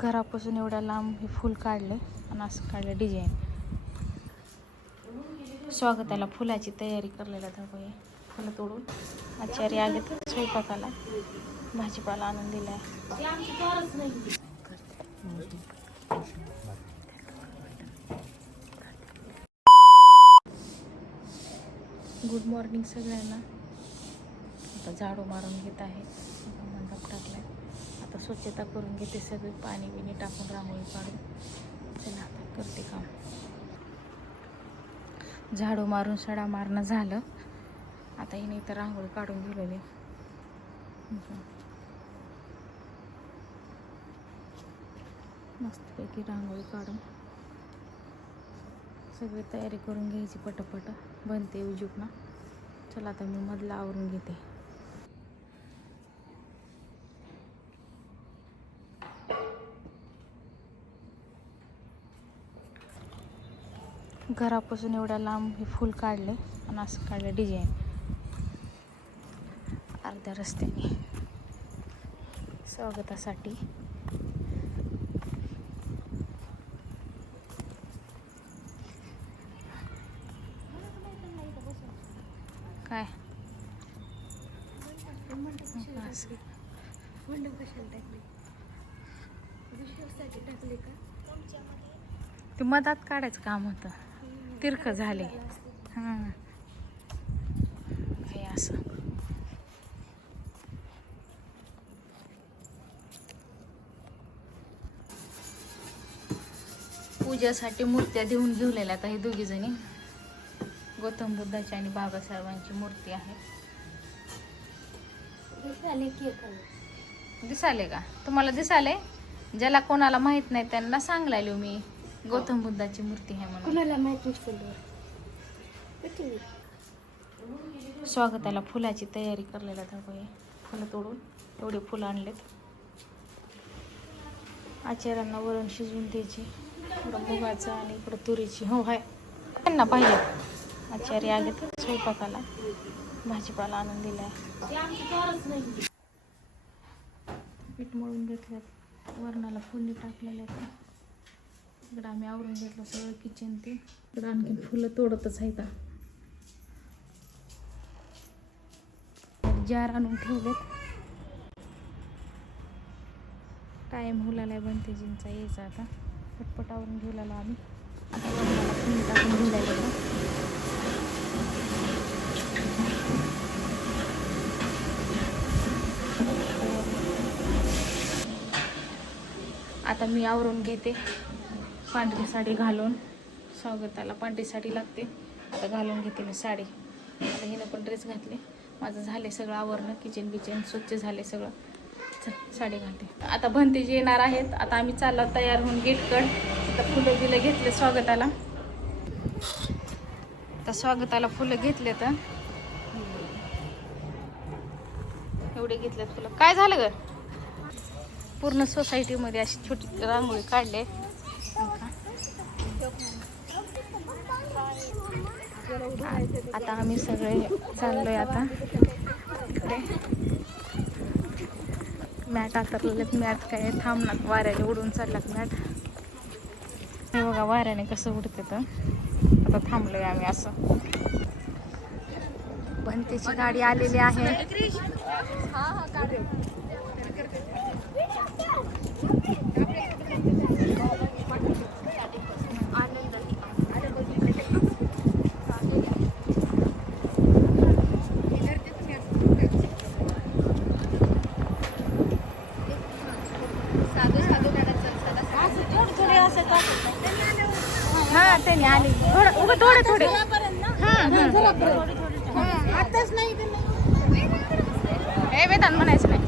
घरापासून एवढ्या लांब हे फूल काढले आणि असं काढलं डिझाईन. स्वागताला फुलाची तयारी करलेला दाखवूया. फुलं तोडून आचार्य आले तर स्वयंपाकाला भाजीपाला आणून दिलाय. गुड मॉर्निंग सगळ्यांना. आता झाडू मारून घेत आहे. मंडप टाकलाय. आता स्वच्छता करून घेते सगळी, पाणी बिणी टाकून रांगोळी काढून. चला आता करते काम. झाडू मारून सडा मारणं झालं. आता हिने तर रांगोळी काढून गेलेली. मस्तपैकी रांगोळी काढून सगळी तयारी करून घ्यायची पटपट. बनते उजूक ना. चला आता मी मधला आवरून घेते. घरापासून एवढ्या लांब हे फूल काढले आणि असं काढलं डिझाईन. अर्ध्या रस्त्याने स्वागतासाठी. काय ते मधात काढायचं काम होतं. तिरक झाले. हां हे असं. पूजासाठी मूर्त्या देऊन घेऊलेल्या आता हे दोघी जणी. गौतम बुद्धाची आणि बाबासाहेबांची मूर्ती आहे. दिसाले का तुम्हाला? दिसाले. ज्याला कोणाला माहित नाही त्यांना सांगलाय मी गौतम बुद्धाची मूर्ती आहे म्हणून. स्वागताला फुलाची तयारी करलेला दाखवूया. फुलं तोडून एवढे फुलं आणलेत. आचार्यांना वरण शिजवून द्यायची. इकडं मुगाचं आणि इकडं तुरीची. हो हाय त्यांना पाहिजे. आचार्य आले तर स्वयंपाकाला भाजीपाला आणून दिलाय. पीठ मळून घेतल्यात. वरणाला फोडणी टाकलेल्या आहेत. इकडं आम्ही आवरून घेतलं सगळं किचन. ते इकडं आणखी फुलं तोडतच आहेत. जार आणून ठेवलेत. टाईम हुलालाय बनतेजींचा यायचा. आता पटपट आवरून घेऊला आम्ही. आता वरणाला फोडणी टाकून घेऊन जायला. आता मी आवरून घेते. पांढरी साडी घालून. स्वागताला पांढरी साडी लागते. आता घालून घेते मी साडी. आता हिनं पण ड्रेस घातले. माझं झाले सगळं आवरणं. किचन बिचन स्वच्छ झाले सगळं. साडी घालते. आता भंतेजी येणार आहेत. आता आम्ही चाललो तयार होऊन गेटकड. आता फुलं बिलं घेतले स्वागताला. आता स्वागताला फुलं घेतले तर एवढे घेतलेत फुलं. काय झालं ग? पूर्ण सोसायटीमध्ये अशी छोटी रांगोळी काढले. आता आम्ही सगळे चाललोय. आता इकडे मॅट आतरलेत. मॅट काय थांबणार, वाऱ्याने उडून चाललात मॅट. हे बघा वाऱ्याने कसं उडते. तर आता थांबलोय आम्ही असं. भंतेची गाडी आलेली आहे. हा त्याने आले थोडे थोडे. आताच नाही हे वेदांत म्हणायचं नाही.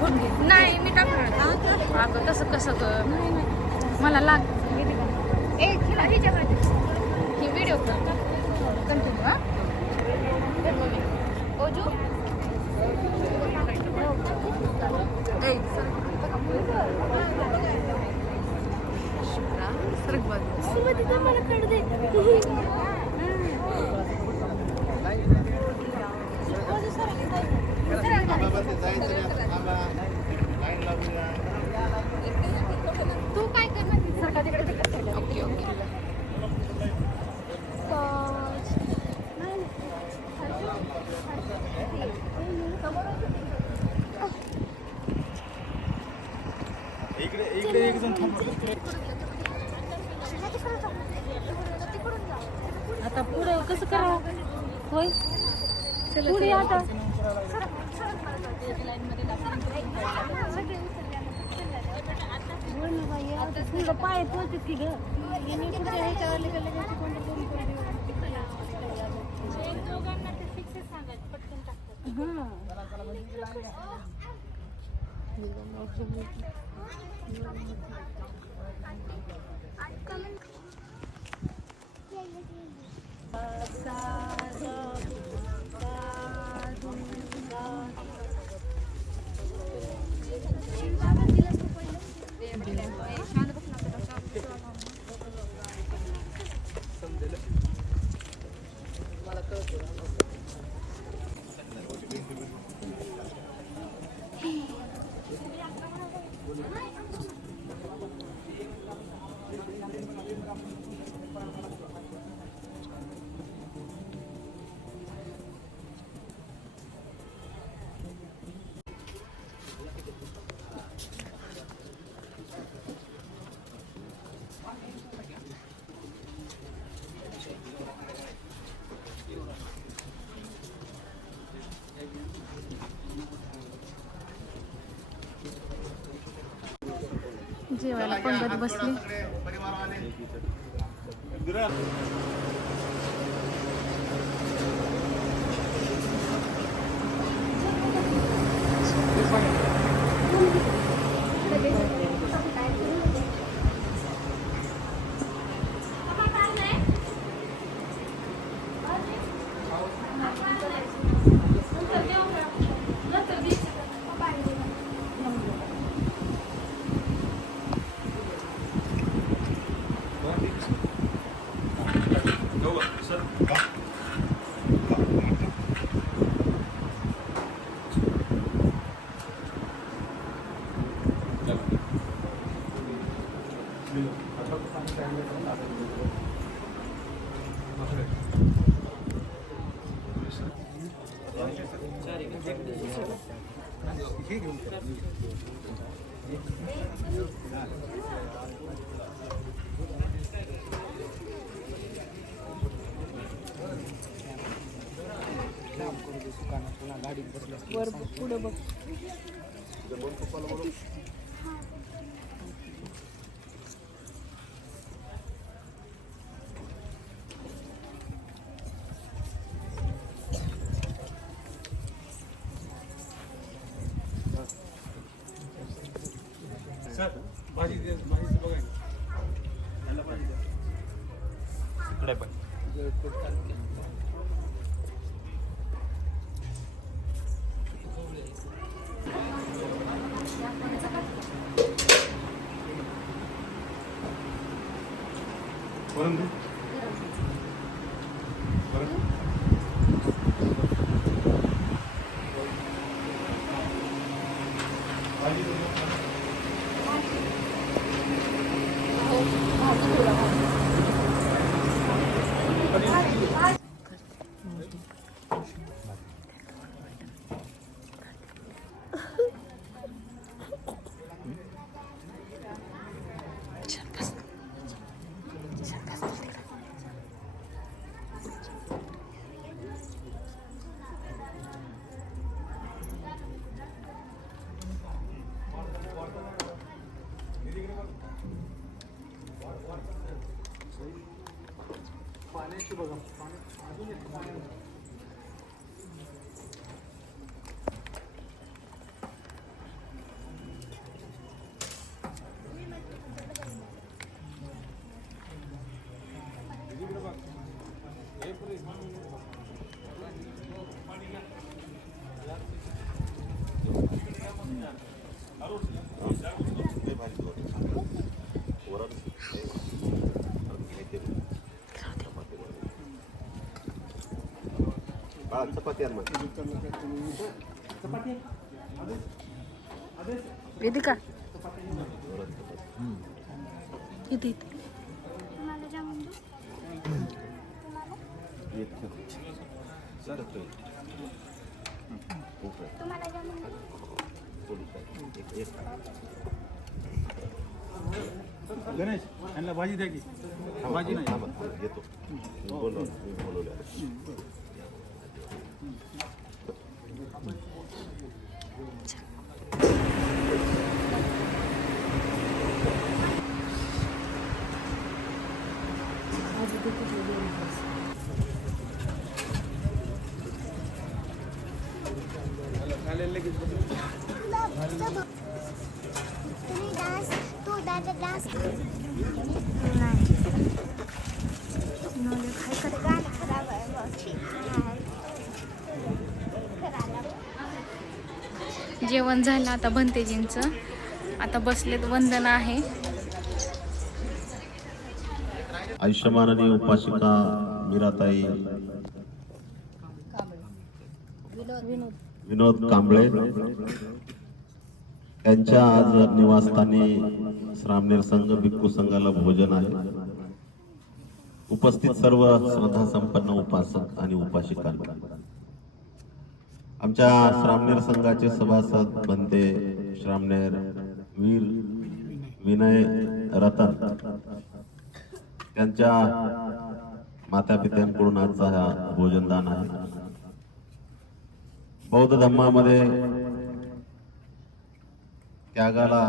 फोन घे. नाही मी टाकणार. अगं तसं कसं ग मला लाग. ही व्हिडिओ कंटिन्यू. हा ओजू शुक्रा सरक बघ. सुरुवातीला मला काढू दे. तू काय करणार सरका तिकडे ओके ओके. इकडे एक जण थांबतो. आता पुढे कसं करावं होय पुढे आता पाय पोहोचत की ग जेवायला पंगत बसली. वर पुढे बघ. सर भाजीचं बघा इकडे पण पाण्याची बघा अजून एक पाणी भाजी वेदिका किती गणेश यांना भाजी द्या की भाजी नाही घेतो जेवण झालं आता भंतेजींचं. आता बसलेत, वंदना आहे. आयुष्यमानाने उपासिका मीराताई विनोद कांबळे यांच्या आज निवासस्थानी श्रामनेर संघ भिक्खू संघाला भोजन आहे. उपस्थित सर्व श्रद्धा संपन्न उपासक आणि उपासिकांना आमच्या श्रामनेर संघाचे सभासद बनते श्रामनेर वीर विनय रतन त्यांच्या मातापित्यांकडून आजचा हा भोजनदान आहे. बौद्ध धर्मामध्ये त्यागाला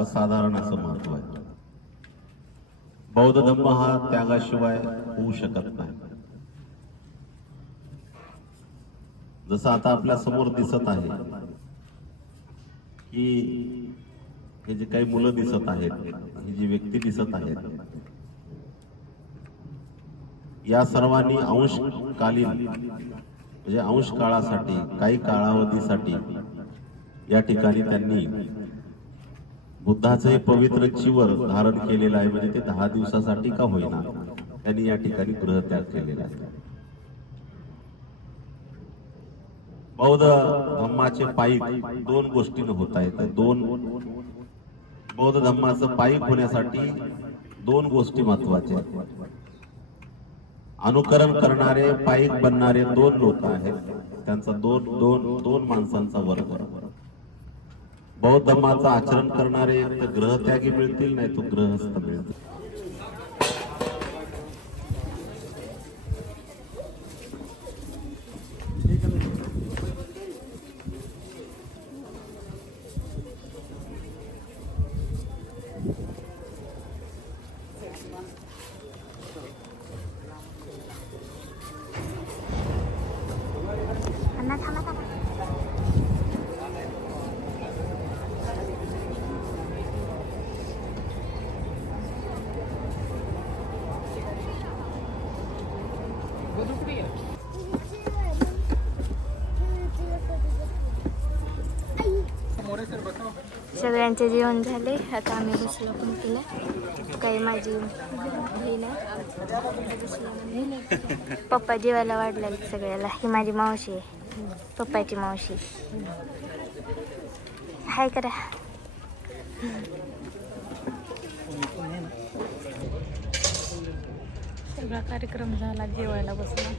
असाधारण असं महत्व आहे. बौद्ध धर्म हा त्यागाशिवाय होऊ शकत नाही. जसं आता आपल्या समोर दिसत आहे की हे जे काही मुलं दिसत आहेत, ही जी व्यक्ती दिसत आहेत, या सर्वांनी अंशकालीन म्हणजे अंश काळासाठी काही कालावधीसाठी या ठिकाणी त्यांनी बुद्धाचं हे पवित्र चिवर धारण केलेलं आहे. म्हणजे ते 10 दिवसासाठी का होईना त्यांनी या ठिकाणी गृहत्याग केलेला आहे. बौद्ध धम्माचे पायीक 2 गोष्टीनं होत आहेत. बौद्ध धम्माचं पायीक होण्यासाठी 2 गोष्टी महत्वाच्या आहेत. अनुकरण करणारे पायीक बनणारे 2 लोक आहेत. त्यांचा दोन माणसांचा वर्ग. बौद्ध धर्माचं आचरण करणारे एक तर ग्रहत्यागी मिळतील, नाही तो गृहस्थ मिळतील. सगळ्यांचे जेवण झाले. आता आम्ही बसलो पंक्तीला. काही माझी बहीण आहे, पप्पा जेवायला वाढलेले सगळ्याला. ही माझी मावशी आहे, पप्पाची मावशी. हाय करा. सगळा कार्यक्रम झाला, जेवायला बसला.